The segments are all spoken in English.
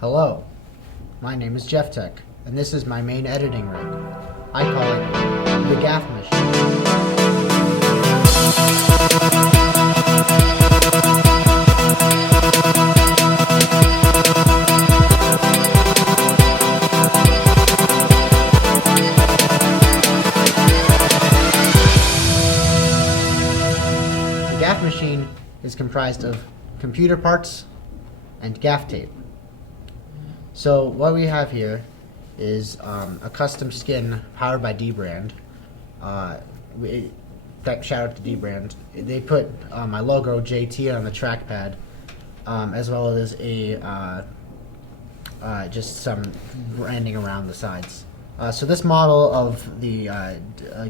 Hello, my name is Jeff Tech, and this is my main editing rig. I call it the Gaff Machine. The Gaff Machine is comprised of computer parts and gaff tape. So what we have here is a custom skin powered by D-Brand. Shout out to D-Brand. They put my logo JT on the trackpad, as well as just some branding around the sides. So this model of the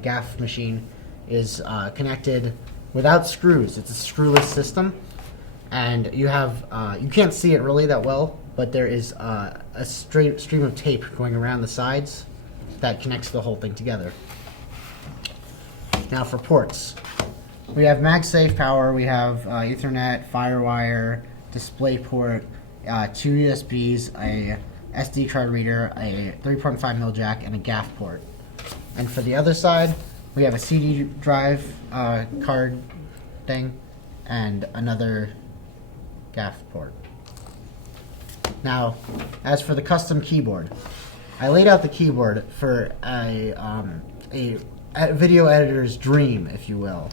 Gaff Machine is connected without screws. It's a screwless system, and you can't see it really that well, but there is a straight stream of tape going around the sides that connects the whole thing together. Now for ports, we have MagSafe power, we have Ethernet, FireWire, DisplayPort, 2 USBs, a SD card reader, a 3.5mm jack, and a gaff port. And for the other side, we have a CD drive card thing and another gaff port. Now, as for the custom keyboard, I laid out the keyboard for a video editor's dream, if you will,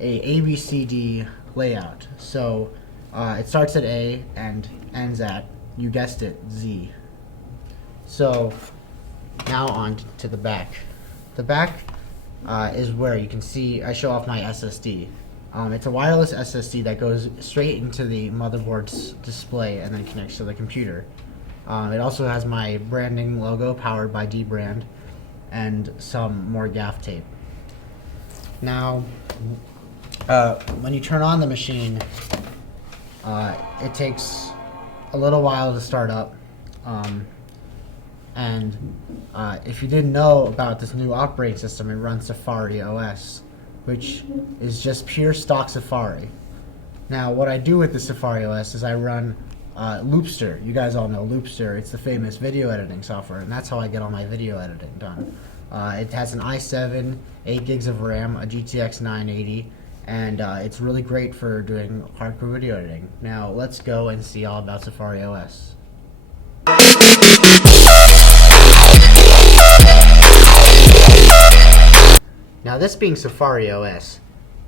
a ABCD layout. So it starts at A and ends at, you guessed it, Z. So now on to the back. The back is where you can see I show off my SSD. It's a wireless SSD that goes straight into the motherboard's display and then connects to the computer. It also has my branding logo powered by D-Brand and some more gaff tape. Now, when you turn on the machine, it takes a little while to start up. And if you didn't know about this new operating system, it runs Safari OS, which is just pure stock Safari. Now, what I do with the Safari OS is I run Loopster. You guys all know Loopster. It's the famous video editing software, and that's how I get all my video editing done. It has an i7, 8 gigs of RAM, a GTX 980, and it's really great for doing hardcore video editing. Now, let's go and see all about Safari OS. Now, this being Safari OS,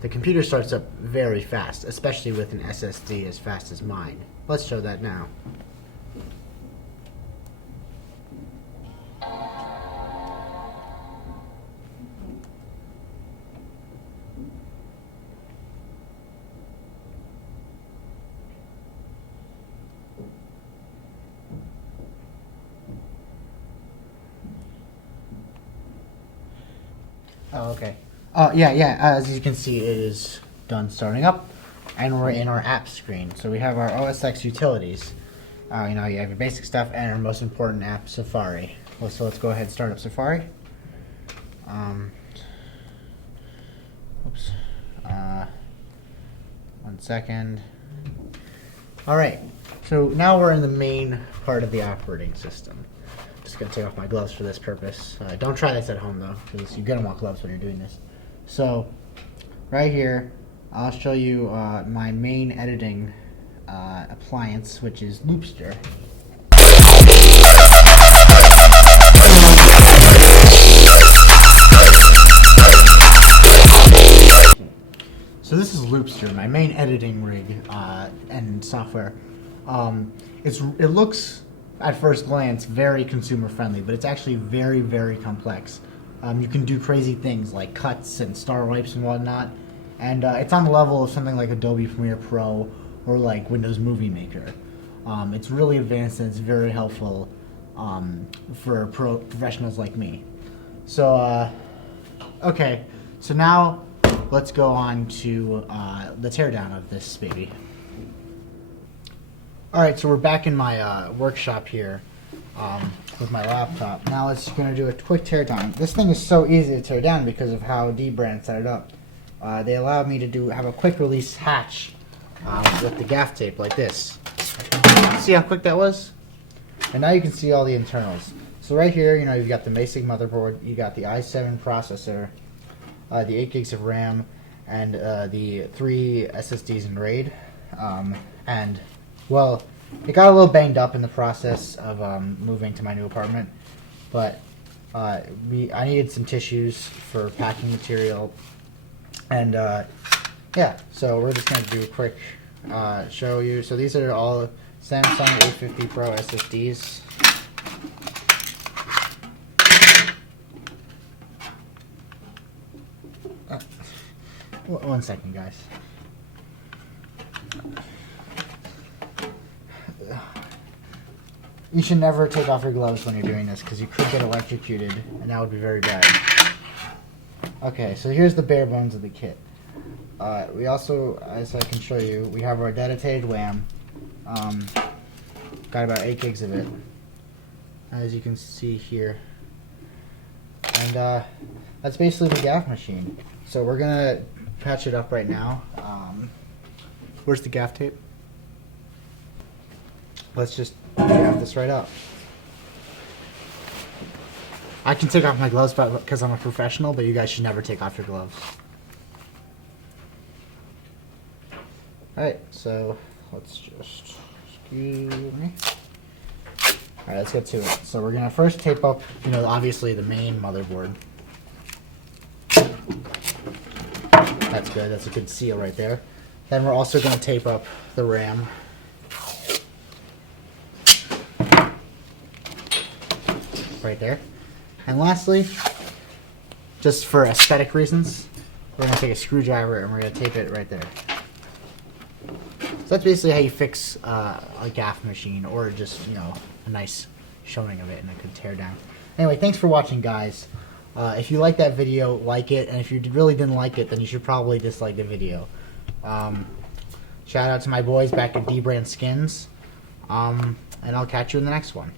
the computer starts up very fast, especially with an SSD as fast as mine. Let's show that now. Oh, okay. As you can see, it is done starting up, and we're in our app screen. So we have our OS X utilities. You have your basic stuff and our most important app, Safari. Well, so let's go ahead and start up Safari. Oops. 1 second. Alright, so now we're in the main part of the operating system. Just gonna take off my gloves for this purpose. Don't try this at home though, because you're gonna want gloves when you're doing this. So, right here, I'll show you my main editing appliance, which is Loopster. So this is Loopster, my main editing rig and software. It looks at first glance very consumer friendly, but it's actually very, very complex. You can do crazy things like cuts and star wipes and whatnot, and it's on the level of something like Adobe Premiere Pro or like Windows Movie Maker. It's really advanced and it's very helpful for professionals like me. So, okay, so now let's go on to the teardown of this baby. Alright, so we're back in my workshop here with my laptop. Now let's going to do a quick teardown. This thing is so easy to tear down because of how D-Brand set it up. They allowed me to have a quick release hatch with the gaff tape like this. See how quick that was? And now you can see all the internals. So right here, you know, you've got the basic motherboard, you got the i7 processor, the 8 gigs of RAM, and the 3 SSDs in RAID. And, well, it got a little banged up in the process of moving to my new apartment, but I needed some tissues for packing material, and yeah, so we're just going to do a quick show you. So these are all Samsung 850 Pro SSDs. One second, guys. You should never take off your gloves when you're doing this because you could get electrocuted, and that would be very bad. Okay, so here's the bare bones of the kit. We also, as I can show you, we have our dedicated RAM. Got about 8 gigs of it, as you can see here. And that's basically the Gaff Machine. So we're gonna patch it up right now. Where's the gaff tape? Let's just gaff this right up. I can take off my gloves because I'm a professional, but you guys should never take off your gloves. Alright, so let's just, excuse me. Alright, let's get to it. So we're gonna first tape up, you know, obviously the main motherboard. That's good, that's a good seal right there. Then we're also gonna tape up the RAM. Right there. And lastly, just for aesthetic reasons, we're going to take a screwdriver and we're going to tape it right there. So that's basically how you fix a Gaff machine, or just, you know, a nice showing of it and it could tear down. Anyway, thanks for watching, guys. If you like that video, like it, and if you really didn't like it, then you should probably dislike the video. Shout out to my boys back at D-Brand Skins, and I'll catch you in the next one.